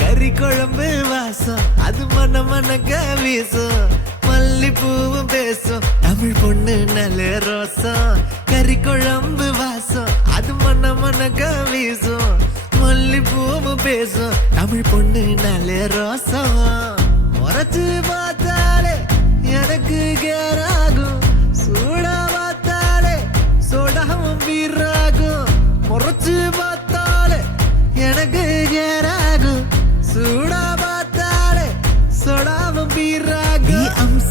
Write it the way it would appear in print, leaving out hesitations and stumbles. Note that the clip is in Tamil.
கறி குழம்பு வாசம் அது மன மனக்க வீசும், மல்லிப்பூவும் பேசும் தமிழ் பொண்ணு நல்ல ரோசம். கறி குழம்பு வாசம் அது மன மனக்க வீசும், மல்லிப்பூவும் பேசும் தமிழ் பொண்ணு நல்ல ரோசம். முறைச்சு பார்த்தாலே எனக்கு கேராகும், சூட